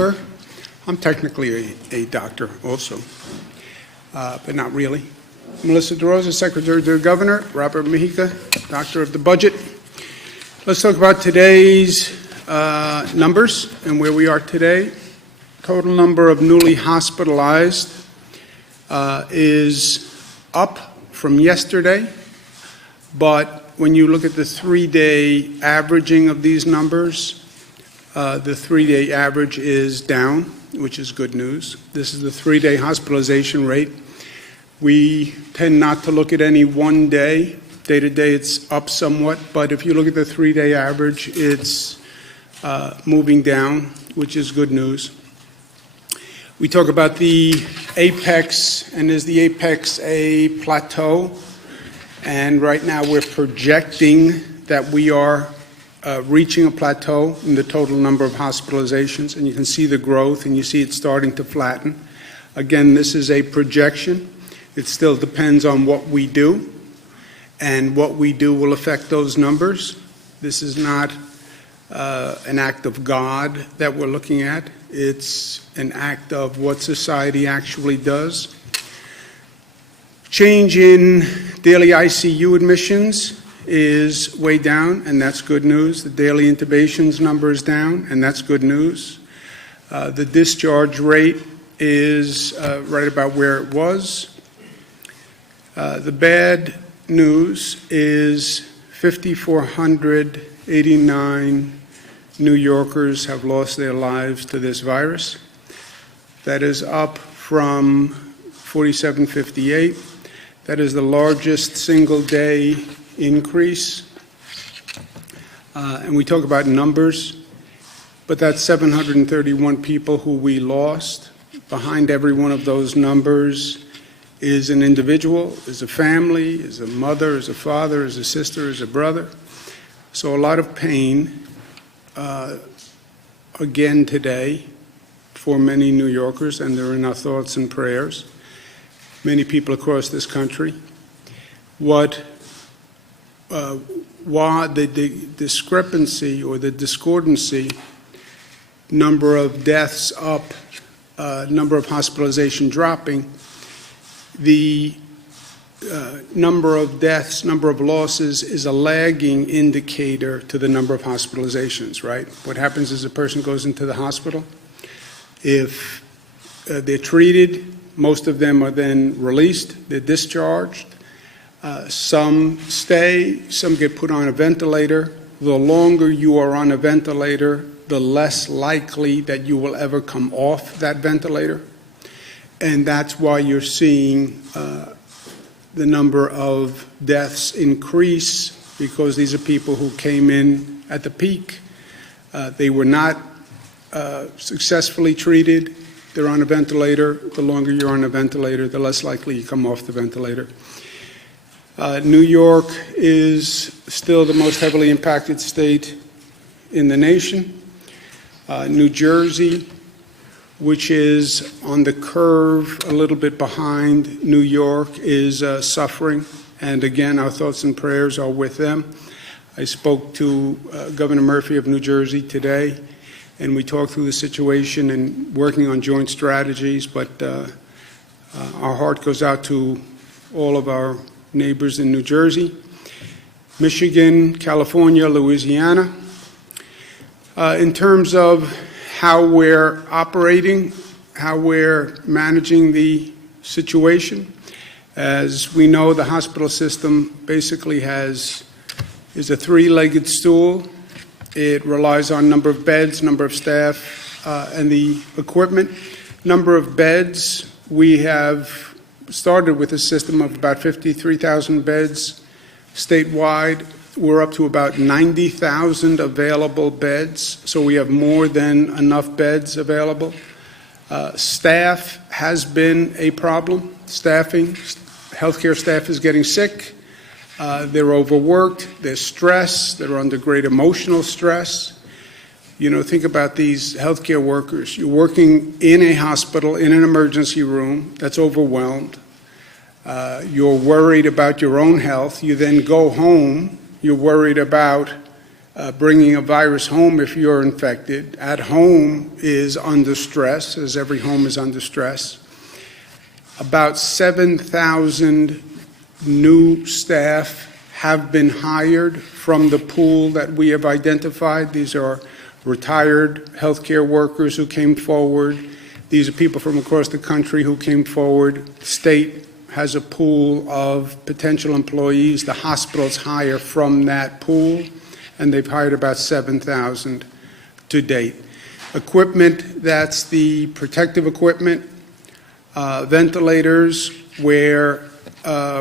I'm technically a doctor also, but not really. Melissa DeRosa, Secretary to the Governor. Robert Mujica, Doctor of the Budget. Let's talk about today's numbers and where we are today. Total number of newly hospitalized is up from yesterday, but when you look at the three-day averaging of these numbers, the three-day average is down, which is good news. This is the three-day hospitalization rate. We tend not to look at any one day. Day to day, it's up somewhat, but if you look at the three-day average, it's moving down, which is good news. We talk about the apex, and is the apex a plateau? And right now we're projecting that we are reaching a plateau in the total number of hospitalizations, and you can see the growth and you see it starting to flatten. Again, this is a projection. It still depends on what we do, and what we do will affect those numbers. This is not an act of God that we're looking at. It's an act of what society actually does. Change in daily ICU admissions is way down, and that's good news. The daily intubations number is down, and that's good news. The discharge rate is right about where it was. The bad news is 5,489 New Yorkers have lost their lives to this virus. That is up from 4,758. That is the largest single-day increase. And we talk about numbers, but that's 731 people who we lost. Behind every one of those numbers is an individual, is a family, is a mother, is a father, is a sister, is a brother. So a lot of pain, again today, for many New Yorkers, and they're in our thoughts and prayers. Many people across this country. Why the discrepancy or the discordancy, number of deaths up, number of hospitalization dropping, the number of deaths, number of losses is a lagging indicator to the number of hospitalizations, right? What happens is a person goes into the hospital. If they're treated, most of them are then released, they're discharged. Some stay, some get put on a ventilator. The longer you are on a ventilator, the less likely that you will ever come off that ventilator. And that's why you're seeing the number of deaths increase, because these are people who came in at the peak. They were not successfully treated. They're on a ventilator. The longer you're on a ventilator, the less likely you come off the ventilator. New York is still the most heavily impacted state in the nation. New Jersey, which is on the curve a little bit behind New York, is suffering. And again, our thoughts and prayers are with them. I spoke to Governor Murphy of New Jersey today, and we talked through the situation and working on joint strategies, but our heart goes out to all of our neighbors in New Jersey, Michigan, California, Louisiana. In terms of how we're operating, how we're managing the situation, as we know, the hospital system basically is a three-legged stool. It relies on number of beds, number of staff, and the equipment. Number of beds, we have started with a system of about 53,000 beds statewide. We're up to about 90,000 available beds, so we have more than enough beds available. Staff has been a problem. Staffing, healthcare staff is getting sick. They're overworked, they're stressed, they're under great emotional stress. You know, think about these healthcare workers. You're working in a hospital, in an emergency room that's overwhelmed. You're worried about your own health. You then go home. You're worried about bringing a virus home if you're infected. At home is under stress, as every home is under stress. About 7,000 new staff have been hired from the pool that we have identified. These are retired healthcare workers who came forward. These are people from across the country who came forward. The state has a pool of potential employees. The hospitals hire from that pool, and they've hired about 7,000 to date. Equipment, that's the protective equipment, ventilators, where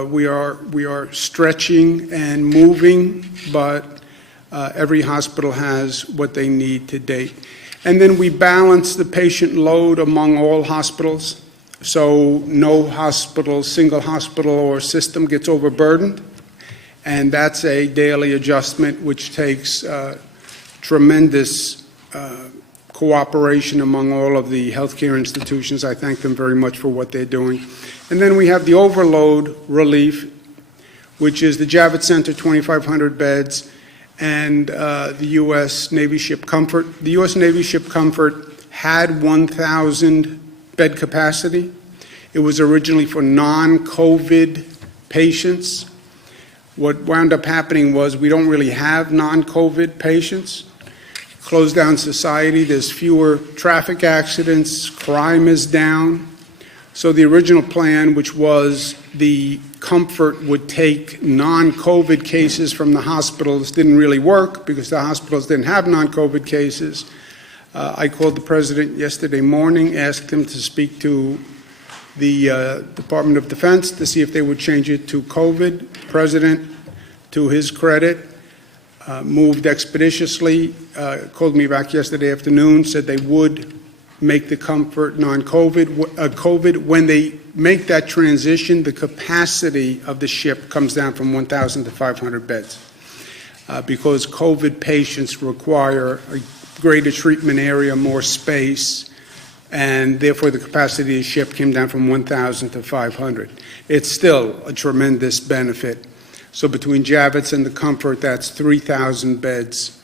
we are stretching and moving, but every hospital has what they need to date. And then we balance the patient load among all hospitals, so no hospital, single hospital or system gets overburdened. And that's a daily adjustment which takes tremendous cooperation among all of the healthcare institutions. I thank them very much for what they're doing. And then we have the overload relief, which is the Javits Center, 2,500 beds, and the U.S. Navy Ship Comfort. The U.S. Navy Ship Comfort had 1,000 bed capacity. It was originally for non-COVID patients. What wound up happening was we don't really have non-COVID patients. Closed down society, there's fewer traffic accidents, crime is down. So the original plan, which was the Comfort would take non-COVID cases from the hospitals, didn't really work because the hospitals didn't have non-COVID cases. I called the president yesterday morning, asked him to speak to the Department of Defense to see if they would change it to COVID. The president, to his credit, moved expeditiously, called me back yesterday afternoon, said they would make the Comfort non-COVID. COVID, when they make that transition, the capacity of the ship comes down from 1,000 to 500 beds because COVID patients require a greater treatment area, more space, and therefore the capacity of the ship came down from 1,000 to 500. It's still a tremendous benefit. So between Javits and the Comfort, that's 3,000 beds,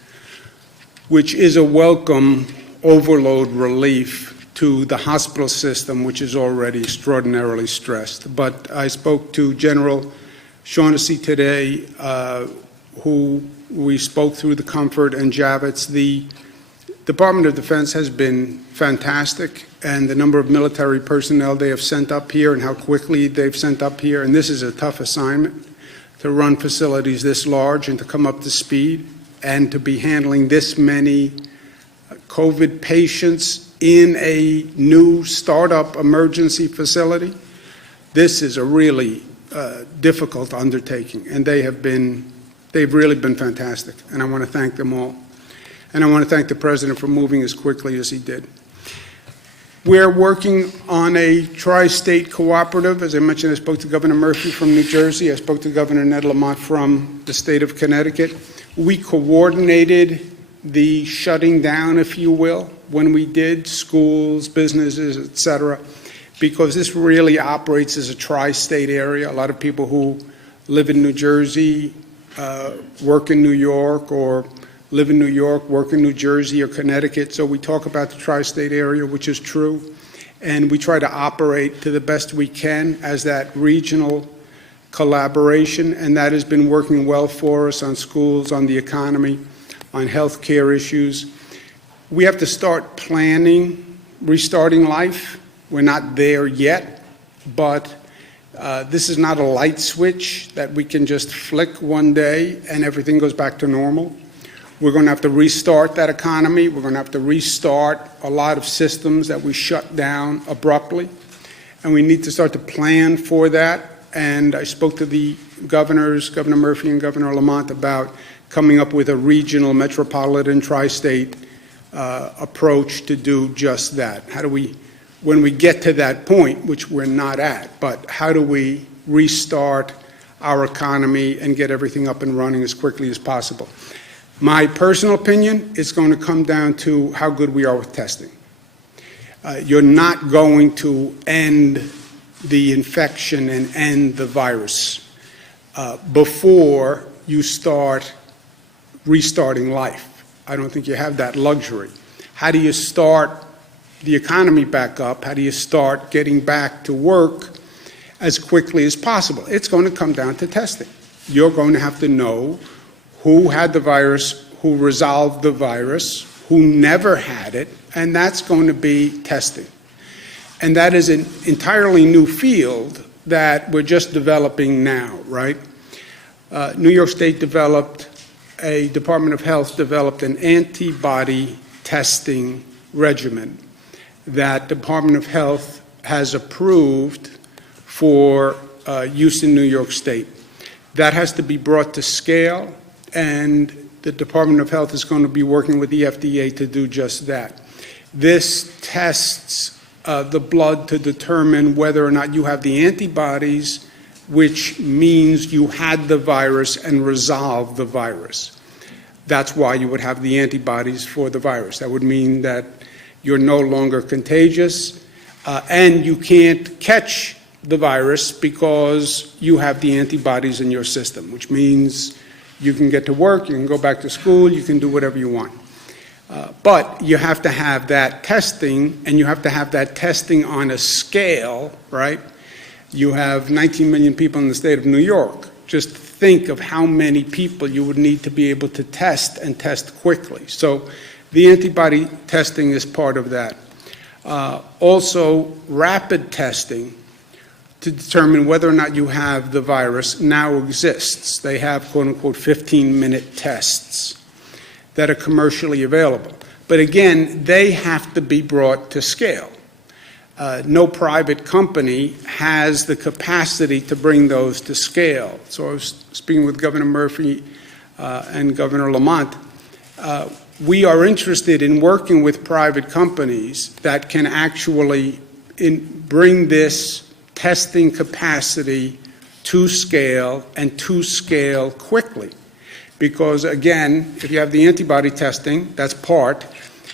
which is a welcome overload relief to the hospital system, which is already extraordinarily stressed. But I spoke to General Shaughnessy today, who we spoke through the Comfort and Javits. The Department of Defense has been fantastic, and the number of military personnel they have sent up here and how quickly they've sent up here, and this is a tough assignment to run facilities this large and to come up to speed and to be handling this many COVID patients in a new startup emergency facility. This is a really difficult undertaking, and they've really been fantastic, and I want to thank them all. And I want to thank the President for moving as quickly as he did. We're working on a tri-state cooperative. As I mentioned, I spoke to Governor Murphy from New Jersey. I spoke to Governor Ned Lamont from the state of Connecticut. We coordinated the shutting down, if you will, when we did schools, businesses, et cetera, because this really operates as a tri-state area. A lot of people who live in New Jersey, work in New York, or live in New York, work in New Jersey or Connecticut. So we talk about the tri-state area, which is true, and we try to operate to the best we can as that regional collaboration, and that has been working well for us on schools, on the economy, on healthcare issues. We have to start planning, restarting life. We're not there yet, but this is not a light switch that we can just flick one day and everything goes back to normal. We're going to have to restart that economy. We're going to have to restart a lot of systems that we shut down abruptly, and we need to start to plan for that. And I spoke to the governors, Governor Murphy and Governor Lamont, about coming up with a regional, metropolitan, tri-state approach to do just that. How do we, when we get to that point, which we're not at, but how do we restart our economy and get everything up and running as quickly as possible? My personal opinion is going to come down to how good we are with testing. You're not going to end the infection and end the virus before you start restarting life. I don't think you have that luxury. How do you start the economy back up? How do you start getting back to work as quickly as possible? It's going to come down to testing. You're going to have to know who had the virus, who resolved the virus, who never had it, and that's going to be testing. And that is an entirely new field that we're just developing now, right? New York State Department of Health developed an antibody testing regimen that Department of Health has approved for use in New York State. That has to be brought to scale, and the Department of Health is going to be working with the FDA to do just that. This tests the blood to determine whether or not you have the antibodies, which means you had the virus and resolved the virus. That's why you would have the antibodies for the virus. That would mean that you're no longer contagious, and you can't catch the virus because you have the antibodies in your system, which means you can get to work, you can go back to school, you can do whatever you want. But you have to have that testing, and you have to have that testing on a scale, right? You have 19 million people in the state of New York. Just think of how many people you would need to be able to test and test quickly. So the antibody testing is part of that. Also, rapid testing to determine whether or not you have the virus now exists. They have, quote unquote, 15-minute tests that are commercially available. But again, they have to be brought to scale. No private company has the capacity to bring those to scale. So I was speaking with Governor Murphy and Governor Lamont. We are interested in working with private companies that can actually bring this testing capacity to scale, and to scale quickly. Because again, if you have the antibody testing, that's part.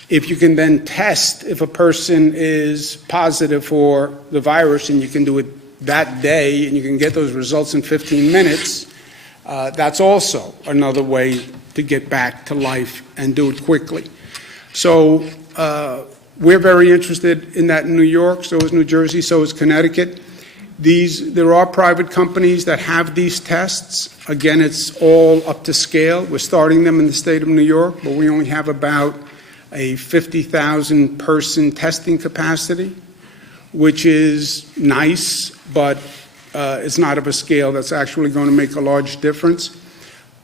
If you can then test if a person is positive for the virus, and you can do it that day, and you can get those results in 15 minutes, that's also another way to get back to life and do it quickly. So we're very interested in that in New York, so is New Jersey, so is Connecticut. There are private companies that have these tests. Again, it's all up to scale. We're starting them in the state of New York, but we only have about a 50,000 person testing capacity, which is nice, but it's not of a scale that's actually going to make a large difference.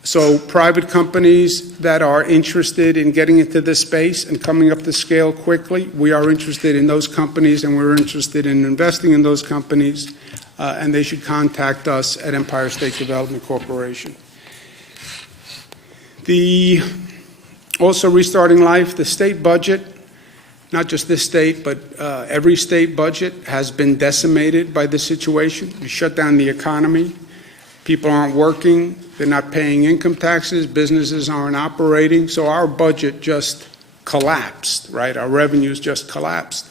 So private companies that are interested in getting into this space and coming up to scale quickly, we are interested in those companies, and we're interested in investing in those companies, and they should contact us at Empire State Development Corporation. Also restarting life, the state budget, not just this state, but every state budget has been decimated by this situation. We shut down the economy. People aren't working. They're not paying income taxes. Businesses aren't operating. So our budget just collapsed, right? Our revenues just collapsed.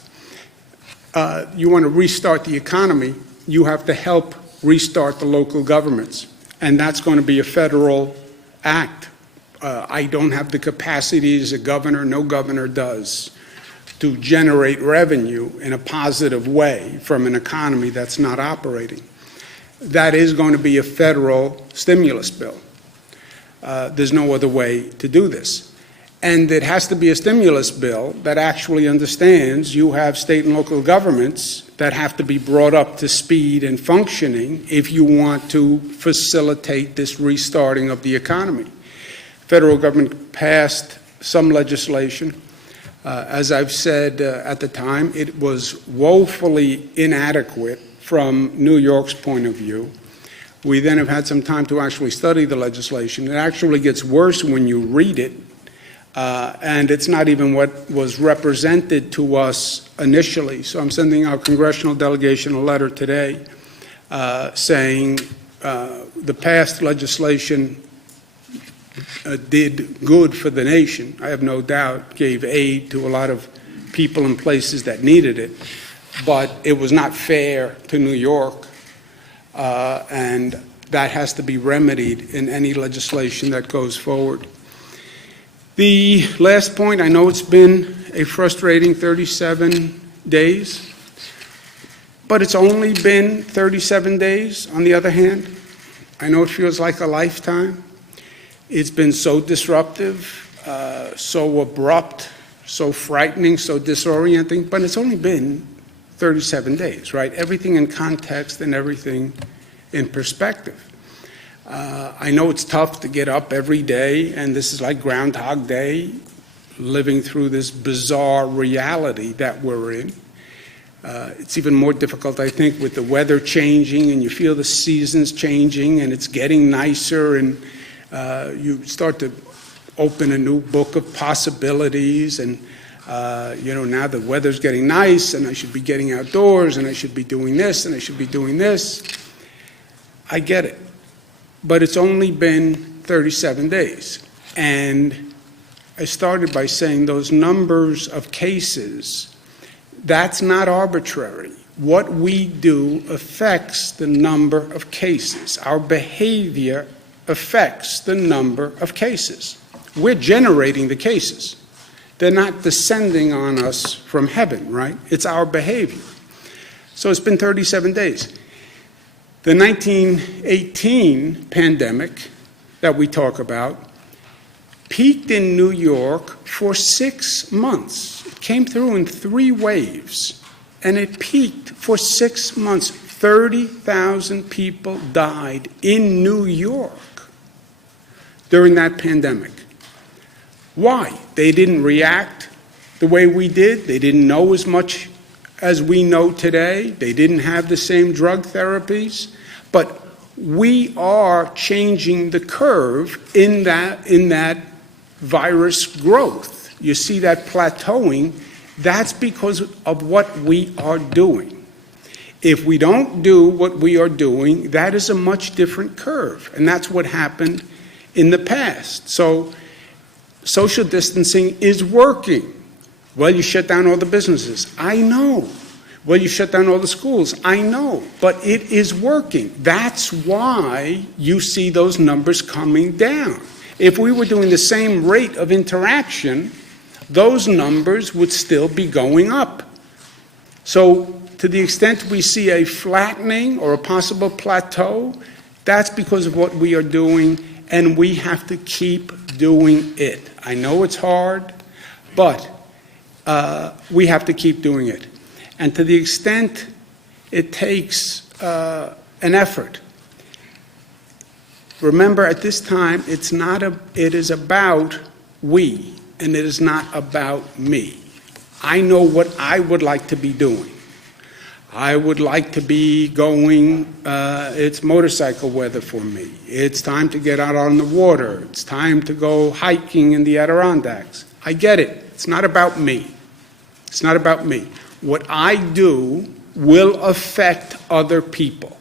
You want to restart the economy, you have to help restart the local governments. And that's going to be a federal act. I don't have the capacity as a governor, no governor does, to generate revenue in a positive way from an economy that's not operating. That is going to be a federal stimulus bill. There's no other way to do this. And it has to be a stimulus bill that actually understands you have state and local governments that have to be brought up to speed and functioning if you want to facilitate this restarting of the economy. Federal government passed some legislation. As I've said at the time, it was woefully inadequate from New York's point of view. We then have had some time to actually study the legislation. It actually gets worse when you read it, and it's not even what was represented to us initially. So I'm sending our congressional delegation a letter today saying the past legislation did good for the nation, I have no doubt, gave aid to a lot of people and places that needed it, but it was not fair to New York, and that has to be remedied in any legislation that goes forward. The last point, I know it's been a frustrating 37 days, but it's only been 37 days on the other hand. I know it feels like a lifetime. It's been so disruptive, so abrupt, so frightening, so disorienting, but it's only been 37 days, right? Everything in context and everything in perspective. I know it's tough to get up every day, and this is like Groundhog Day, living through this bizarre reality that we're in. It's even more difficult, I think, with the weather changing, and you feel the seasons changing, and it's getting nicer, and you start to open a new book of possibilities, and now the weather's getting nice, and I should be getting outdoors, and I should be doing this, and I should be doing this. I get it. But it's only been 37 days. And I started by saying those numbers of cases, that's not arbitrary. What we do affects the number of cases. Our behavior affects the number of cases. We're generating the cases. They're not descending on us from heaven, right? It's our behavior. So it's been 37 days. The 1918 pandemic that we talk about peaked in New York for 6 months. It came through in 3 waves, and it peaked for 6 months. 30,000 people died in New York during that pandemic. Why? They didn't react the way we did. They didn't know as much as we know today. They didn't have the same drug therapies. But we are changing the curve in that virus growth. You see that plateauing. That's because of what we are doing. If we don't do what we are doing, that is a much different curve. And that's what happened in the past. So social distancing is working. Well, you shut down all the businesses. I know. Well, you shut down all the schools. I know. But it is working. That's why you see those numbers coming down. If we were doing the same rate of interaction, those numbers would still be going up. So to the extent we see a flattening or a possible plateau, that's because of what we are doing, and we have to keep doing it. I know it's hard, but we have to keep doing it. And to the extent it takes an effort, remember at this time it is about we, and it is not about me. I know what I would like to be doing. I would like to be going, it's motorcycle weather for me. It's time to get out on the water. It's time to go hiking in the Adirondacks. I get it. It's not about me. It's not about me. What I do will affect other people.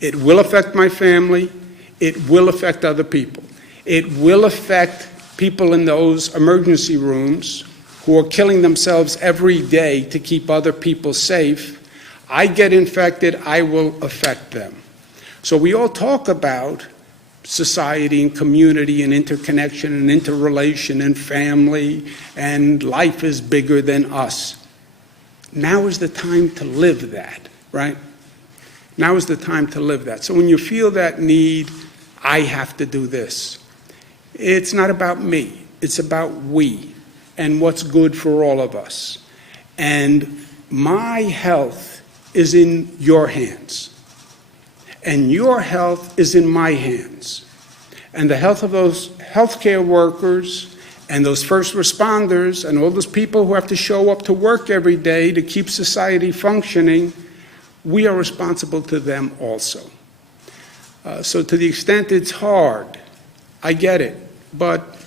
It will affect my family. It will affect other people. It will affect people in those emergency rooms who are killing themselves every day to keep other people safe. I get infected, I will affect them. So we all talk about society and community and interconnection and interrelation and family, and life is bigger than us. Now is the time to live that, right? Now is the time to live that. So when you feel that need, I have to do this. It's not about me, it's about we and what's good for all of us. And my health is in your hands. And your health is in my hands. And the health of those healthcare workers and those first responders and all those people who have to show up to work every day to keep society functioning, we are responsible to them also. So to the extent it's hard, I get it. But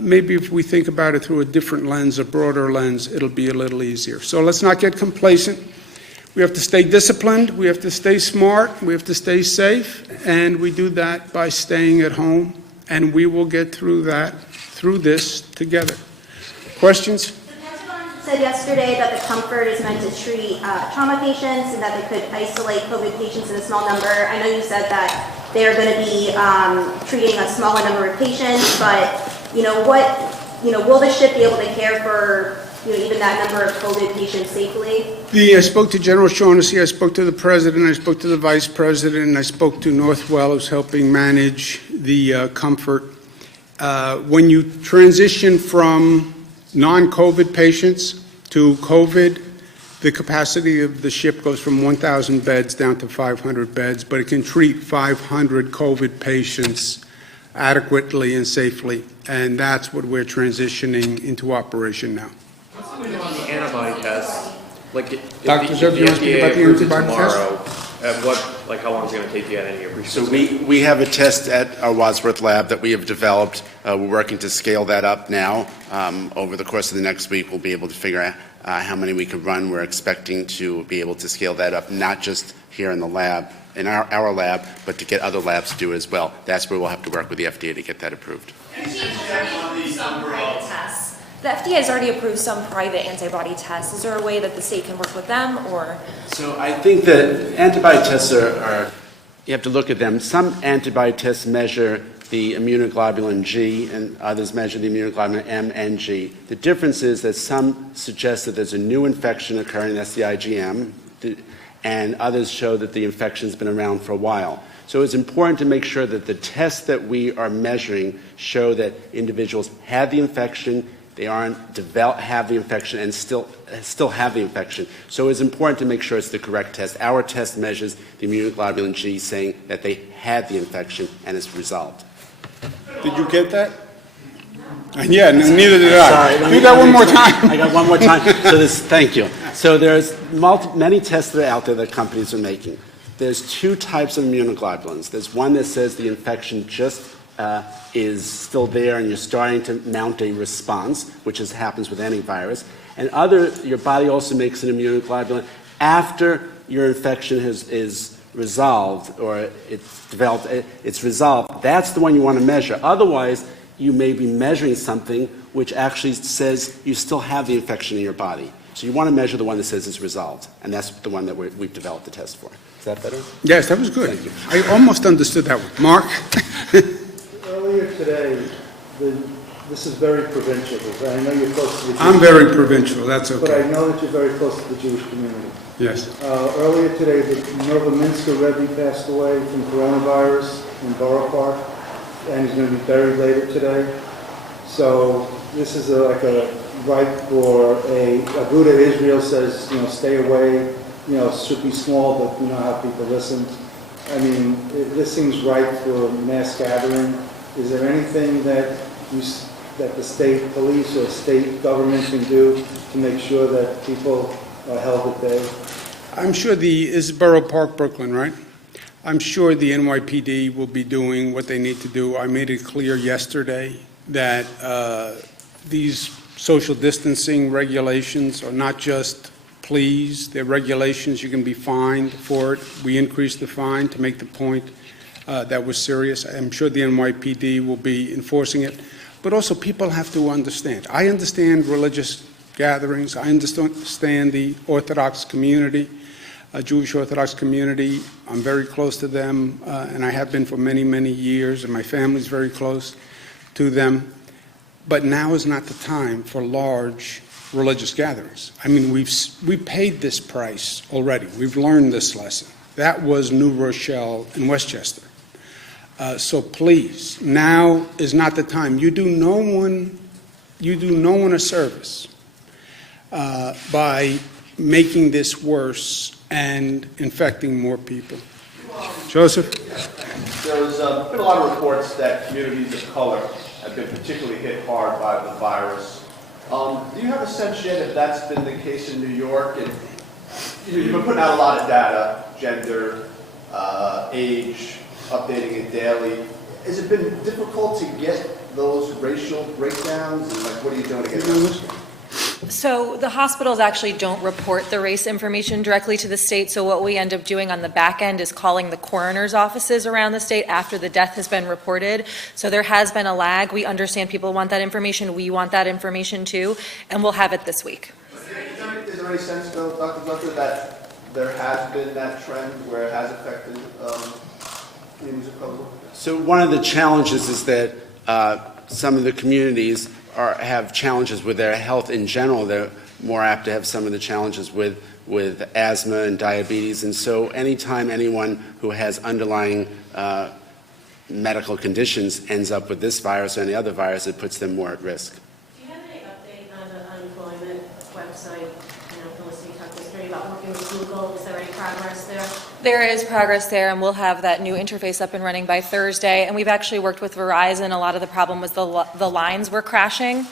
maybe if we think about it through a different lens, a broader lens, it'll be a little easier. So let's not get complacent. We have to stay disciplined, we have to stay smart, we have to stay safe, and we do that by staying at home, and we will get through this together. Questions? The Pentagon said yesterday that the comfort is meant to treat trauma patients and that they could isolate COVID patients in a small number. I know you said that they're going to be treating a smaller number of patients, but Will the ship be able to care for, even that number of COVID patients safely? I spoke to General Shaughnessy, I spoke to the president, I spoke to the vice president, and I spoke to Northwell, who's helping manage the Comfort. When you transition from non-COVID patients to COVID, the capacity of the ship goes from 1,000 beds down to 500 beds, but it can treat 500 COVID patients adequately and safely, and that's what we're transitioning into operation now. What's the window on the antibody test? Like, if Dr. the Zerbe, you want to speak FDA about the approves it antibody test? tomorrow, how long is it going to take you at any of So we have a test at our Wadsworth lab that we have developed. We're working to scale that up now. Over the course of the next week, we'll be able to figure out how many we could run. We're expecting to be able to scale that up, not just here in the lab, in our lab, but to get other labs to do as well. That's where we'll have to work with the FDA to get that approved. The FDA has already approved some private antibody tests. Is there a way that the state can work with them, or? So I think that antibody tests are you have to look at them. Some antibody tests measure the immunoglobulin G, and others measure the immunoglobulin M and G. The difference is that some suggest that there's a new infection occurring, that's the IgM, and others show that the infection's been around for a while. So it's important to make sure that the tests that we are measuring show that individuals had the infection, they aren't have the infection, and still have the infection. So it's important to make sure it's the correct test. Our test measures the immunoglobulin G, saying that they had the infection and it's resolved. Did you get that? Yeah, neither did I. Sorry, Do that one more time. I got one more time. Thank you. So there's many tests that are out there that companies are making. There's two types of immunoglobulins. There's one that says the infection just is still there and you're starting to mount a response, which happens with any virus. And your body also makes an immunoglobulin after your infection is resolved, or it's developed, it's resolved. That's the one you want to measure. Otherwise, you may be measuring something which actually says you still have the infection in your body. So you want to measure the one that says it's resolved, and that's the one that we've developed the test for. Is that better? Yes, that was good. Thank you. I almost understood that one. Mark? Earlier today, this is very provincial. I know you're close to the Jewish I'm very provincial, that's But I okay. know that you're very close to the Jewish community. Yes. Earlier Today, the Novominsker Rebbe passed away from coronavirus in Borough Park, and he's going to be buried later today. So this is like a right for Aguda Israel says, stay away, it should be small, but you know how people listen. I mean, this seems right for mass gathering. Is there anything that the state police or state government can do to make sure that people are held at bay? I'm sure is Borough Park, Brooklyn, right? I'm sure the NYPD will be doing what they need to do. I made it clear yesterday that these social distancing regulations are not just pleas, they're regulations. You can be fined for it. We increased the fine to make the point that was serious. I'm sure the NYPD will be enforcing it. But also people have to understand. I understand religious gatherings. I understand the Orthodox community, Jewish Orthodox community. I'm very close to them, and I have been for many, many years, and my family's very close to them. But now is not the time for large religious gatherings. I mean, we paid this price already. We've learned this lesson. That was New Rochelle and Westchester. So please, now is not the time. You do no one a service by making this worse and infecting more people. Joseph? There's been a lot of reports that communities of color have been particularly hit hard by the virus. Do you have a sense yet if that's been the case in New York? And you've been putting out a lot of data, gender, age, updating it daily. Has it been difficult to get those racial breakdowns? And what are you doing to get those? So the hospitals actually don't report the race information directly to the state, so what we end up doing on the back end is calling the coroner's offices around the state after the death has been reported. So there has been a lag. We understand people want that information. We want that information too, and we'll have it this week. Is there any sense, though, Dr. Zucker, that there has been that trend where it has affected communities of color? So one of the challenges is that some of the communities have challenges with their health in general. They're more apt to have some of the challenges with asthma and diabetes. And so anytime anyone who has underlying medical conditions ends up with this virus or any other virus, it puts them more at risk. Do you have any update on the unemployment website? I know Felicity talked yesterday about working with Google. Is there any progress there? There is progress there, and we'll have that new interface up and running by Thursday. And we've actually worked with Verizon. A lot of the problem was the lines were crashing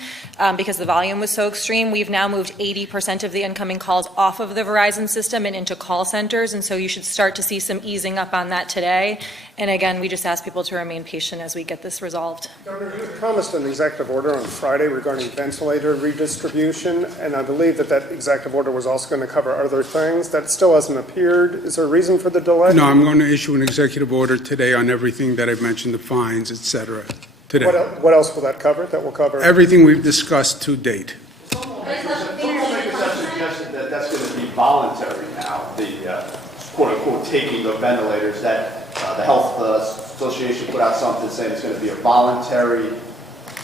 because the volume was so extreme. We've now moved 80% of the incoming calls off of the Verizon system and into call centers, and so you should start to see some easing up on that today. And again, we just ask people to remain patient as we get this resolved. Governor, you promised an executive order on Friday regarding ventilator redistribution, and I believe that executive order was also going to cover other things. That still hasn't appeared. Is there a reason for the delay? No, I'm going to issue an executive order today on everything that I've mentioned, the fines, et cetera, today. What else will that cover? That will cover Everything we've discussed to date. Makers have suggested that that's going to be voluntary now, the quote-unquote taking of ventilators, that the Health Association put out something saying it's going to be a voluntary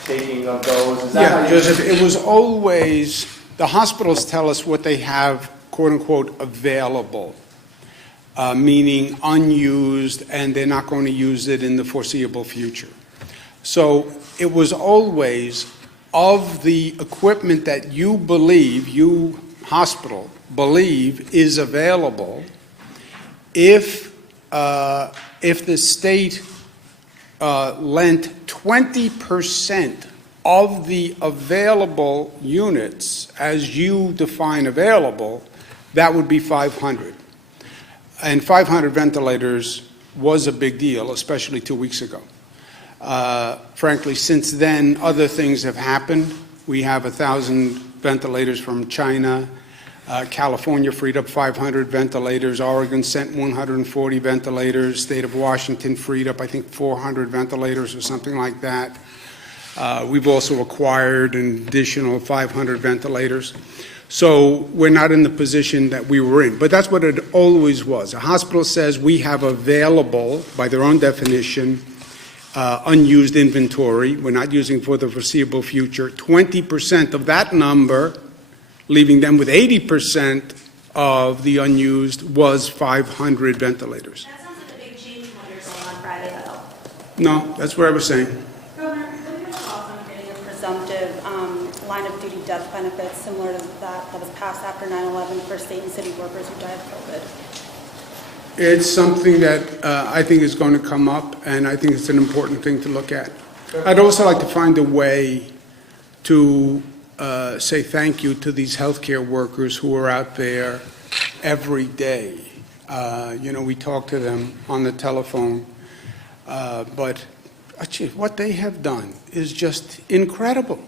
taking of those. Is that how you... Joseph, it was always, the hospitals tell us what they have, quote-unquote, available, meaning unused, and they're not going to use it in the foreseeable future. So it was always of the equipment that you believe, you hospital believe is available, if the state lent 20% of the available units, as you define available, that would be 500. And 500 ventilators was a big deal, especially 2 weeks ago. Frankly, since then, other things have happened. We have 1,000 ventilators from China. California freed up 500 ventilators. Oregon sent 140 ventilators. State of Washington freed up, I think, 400 ventilators or something like that. We've also acquired an additional 500 ventilators. So we're not in the position that we were in. But that's what it always was. A hospital says we have available, by their own definition, unused inventory. We're not using for the foreseeable future. 20% of that number, leaving them with 80% of the unused, was 500 ventilators. That sounds like a big change from what you're saying on Friday, though. No, that's what I was saying. Governor, what are your thoughts on getting a presumptive line of duty death benefits similar to that was passed after 9/11 for state and city workers who died of COVID? It's something that I think is going to come up, and I think it's an important thing to look at. I'd also like to find a way to say thank you to these healthcare workers who are out there every day. We talk to them on the telephone, but what they have done is just incredible,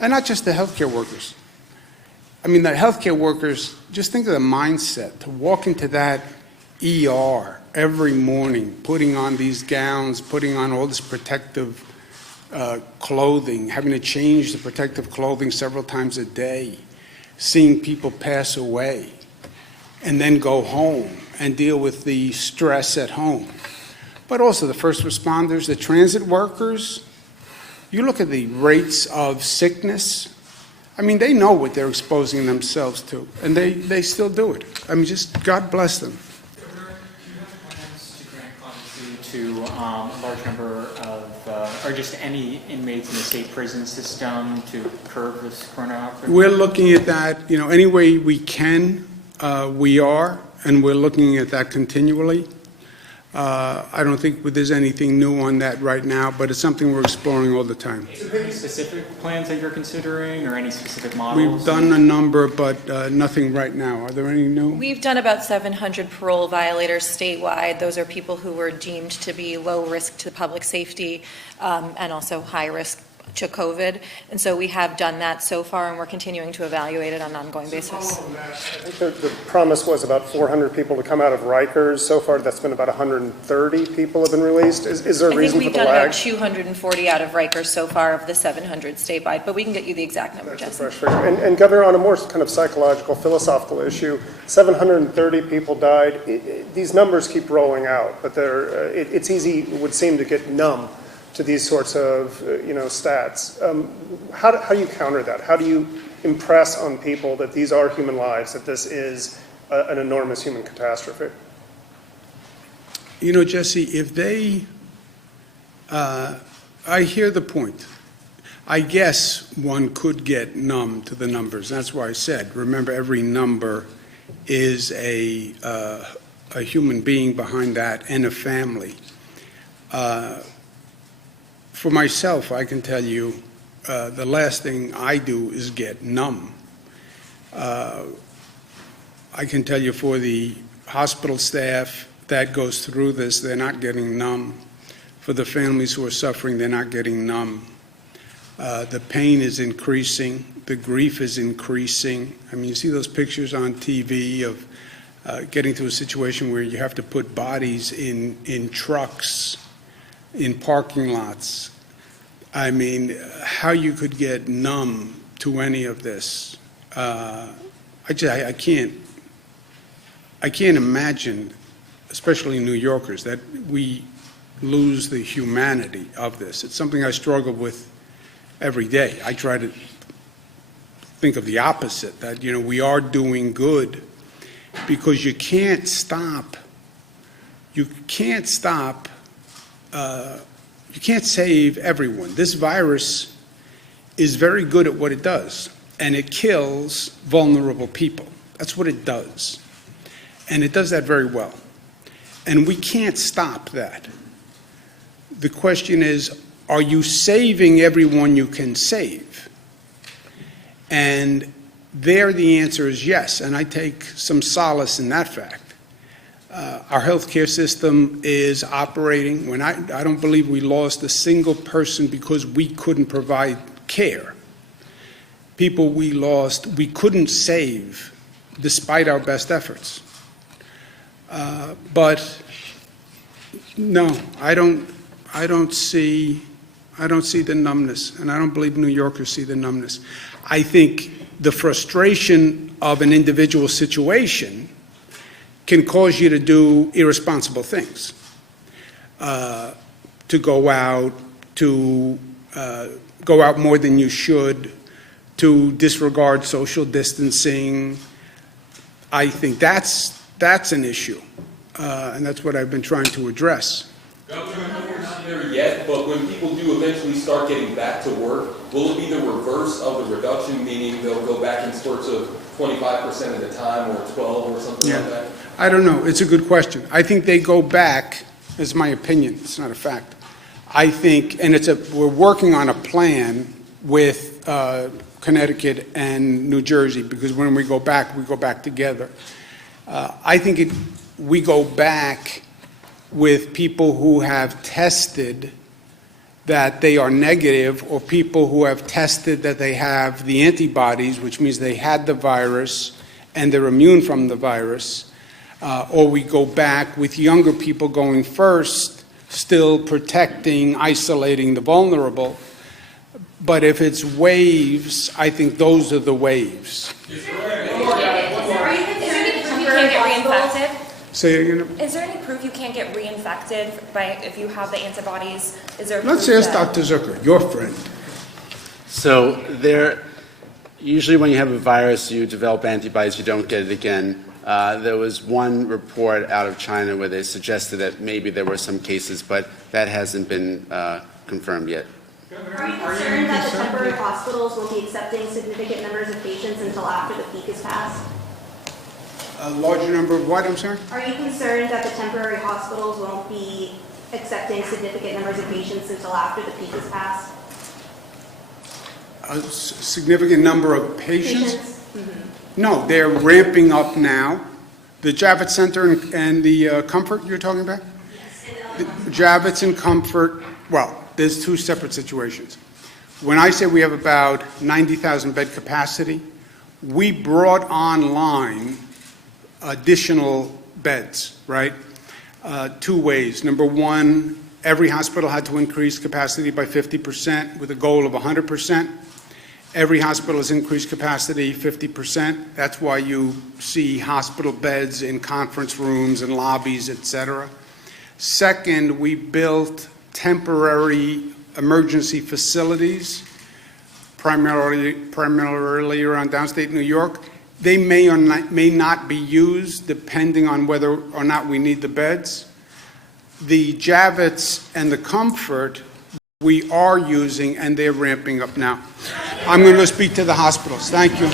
And not just the healthcare workers. I mean, the healthcare workers, just think of the mindset to walk into that ER every morning, putting on these gowns, putting on all this protective clothing, having to change the protective clothing several times a day, seeing people pass away, and then go home and deal with the stress at home. But also the first responders, the transit workers. You look at the rates of sickness. I mean, they know what they're exposing themselves to, and they still do it. I mean, just God bless them. Do you have plans to grant clemency to a large number of, or just any inmates in the state prison system to curb this corona outbreak? We're looking at that, any way we can, we are, and we're looking at that continually. I don't think there's anything new on that right now, but it's something we're exploring all the time. Is there any specific plans that you're considering or any specific models? We've done a number, but nothing right now. Are there any new? We've done about 700 parole violators statewide. Those are people who were deemed to be low risk to public safety and also high risk to COVID. And so we have done that so far, and we're continuing to evaluate it on an ongoing basis. I think the promise was about 400 people to come out of Rikers. So far, that's been about 130 people have been released. Is there a reason for I think the we've done lag? about 240 out of Rikers so far of the 700 statewide, but we can get you the exact number, That's a Jesse. fresh figure. And Governor, on a more kind of psychological, philosophical issue, 730 people died. These numbers keep rolling out, but it's easy, it would seem, to get numb to these sorts of stats. How do you counter that? How do you impress on people that these are human lives, that this is an enormous human catastrophe? Jesse, if they, I hear the point. I guess one could get numb to the numbers. That's why I said, remember, every number is a human being behind that and a family. For myself, I can tell you, the last thing I do is get numb. I can tell you for the hospital staff that goes through this, they're not getting numb. For the families who are suffering, they're not getting numb. The pain is increasing. The grief is increasing. I mean, you see those pictures on TV of getting to a situation where you have to put bodies in trucks, in parking lots. I mean, how you could get numb to any of this, I can't imagine, especially New Yorkers, that we lose the humanity of this. It's something I struggle with every day. I try to think of the opposite, that, we are doing good, because you can't stop, you can't save everyone. This virus is very good at what it does, and it kills vulnerable people. That's what it does. And it does that very well. And we can't stop that. The question is, are you saving everyone you can save? And there the answer is yes, and I take some solace in that fact. Our healthcare system is operating. When I don't believe we lost a single person because we couldn't provide care. People we lost, we couldn't save despite our best efforts. But no, I don't see the numbness, and I don't believe New Yorkers see the numbness. I think the frustration of an individual situation can cause you to do irresponsible things, to go out more than you should, to disregard social distancing. I think that's an issue, and that's what I've been trying to address. Governor, I know we're not there yet, but when people do eventually start getting back to work, will it be the reverse of the reduction, meaning they'll go back in spurts of 25% at a time, or 12, or something like that? I don't know. It's a good question. I think they go back, it's my opinion, it's not a fact. I think, and we're working on a plan with Connecticut and New Jersey, because when we go back together. I think we go back with people who have tested that they are negative, or people who have tested that they have the antibodies, which means they had the virus and they're immune from the virus, or we go back with younger people going first, still protecting, isolating the vulnerable. But if it's waves, I think those are the waves. Is there any proof you can't get reinfected? Is there any proof you can't get reinfected if you have the antibodies? Is there? Let's ask Dr. Zucker, your friend. So usually when you have a virus, you develop antibodies, you don't get it again. There was one report out of China where they suggested that maybe there were some cases, but that hasn't been confirmed yet. Are you concerned that the temporary hospitals will be accepting significant numbers of patients until after the peak is passed? A larger number of what, I'm sorry? Are you concerned that the temporary hospitals won't be accepting significant numbers of patients until after the peak is passed? A significant number of patients? Mm-hmm. No, they're ramping up now. The Javits Center and the Comfort you're talking about? Yes. The Javits and Comfort, well, there's two separate situations. when I say we have about 90,000 bed capacity, we brought online additional beds, right? Two ways. Number one, every hospital had to increase capacity by 50% with a goal of 100%. Every hospital has increased capacity 50%. That's why you see hospital beds in conference rooms and lobbies, et cetera. Second, we built temporary emergency facilities, primarily around downstate New York. They may or may not be used depending on whether or not we need the beds. The Javits and the Comfort we are using, and they're ramping up now. I'm going to speak to the hospitals. Thank you.